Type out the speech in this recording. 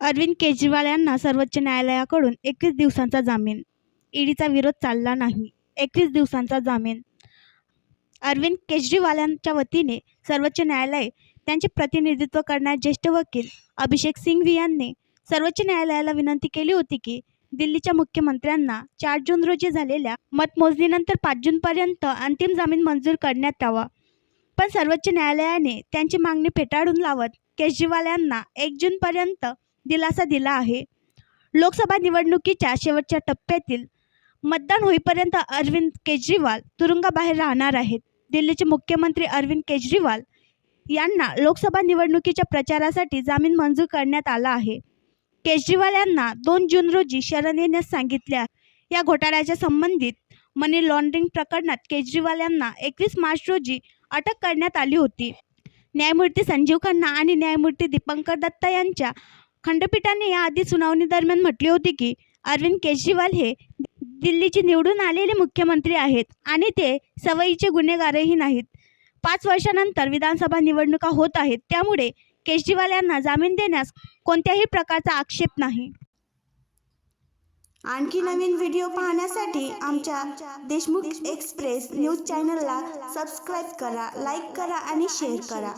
अरविंद केजरीवाल यांना सर्वोच्च न्यायालयाकडून 21 दिवसांचा जामीन. ईडीचा विरोध चालला नाही. 21 दिवसांचा जामीन. अरविंद केजरीवाल यांच्या वतीने सर्वोच्च न्यायालय त्यांचे प्रतिनिधित्व करणारे ज्येष्ठ वकील अभिषेक सिंघवी यांनी सर्वोच्च न्यायालयाला विनंती केली होती की दिल्लीच्या मुख्यमंत्र्यांना 4 जून रोजी झालेल्या मतमोजणीनंतर 5 जूनपर्यंत अंतिम जामीन मंजूर करण्यात यावा. पण सर्वोच्च न्यायालयाने त्यांची मागणी फेटाळून लावत केजरीवाल यांना 1 जूनपर्यंत दिलासा दिला आहे. लोकसभा निवडणुकीच्या शेवटच्या टप्प्यातील मतदान होईपर्यंत अरविंद केजरीवाल तुरुंगाबाहेर राहणार आहेत. दिल्लीचे मुख्यमंत्री अरविंद केजरीवाल यांना लोकसभा निवडणुकीच्या प्रचारासाठी जामीन मंजूर करण्यात आला आहे. केजरीवाल यांना 2 जून रोजी शरण येण्यास सांगितले आहे. या घोटाळ्याच्या संबंधित मनी लॉन्ड्रिंग प्रकरणात केजरीवाल यांना 21 मार्च रोजी अटक करण्यात आली होती. न्यायमूर्ती संजीव खन्ना आणि न्यायमूर्ती दीपंकर दत्ता यांच्या खंडपीठाने याआधी सुनावणी दरम्यान म्हटले होते की अरविंद केजरीवाल हे दिल्लीचे निवडून आलेले मुख्यमंत्री आहेत आणि ते सवयीचे गुन्हेगारही नाहीत. 5 वर्षांनंतर विधानसभा निवडणुका होत आहेत, त्यामुळे केजरीवाल यांना जामीन देण्यास कोणत्याही प्रकारचा आक्षेप नाही. आणखी नवीन व्हिडिओ पाहण्यासाठी आमच्या देशमुख एक्सप्रेस न्यूज चॅनलला सबस्क्राईब करा, लाईक करा आणि शेअर करा.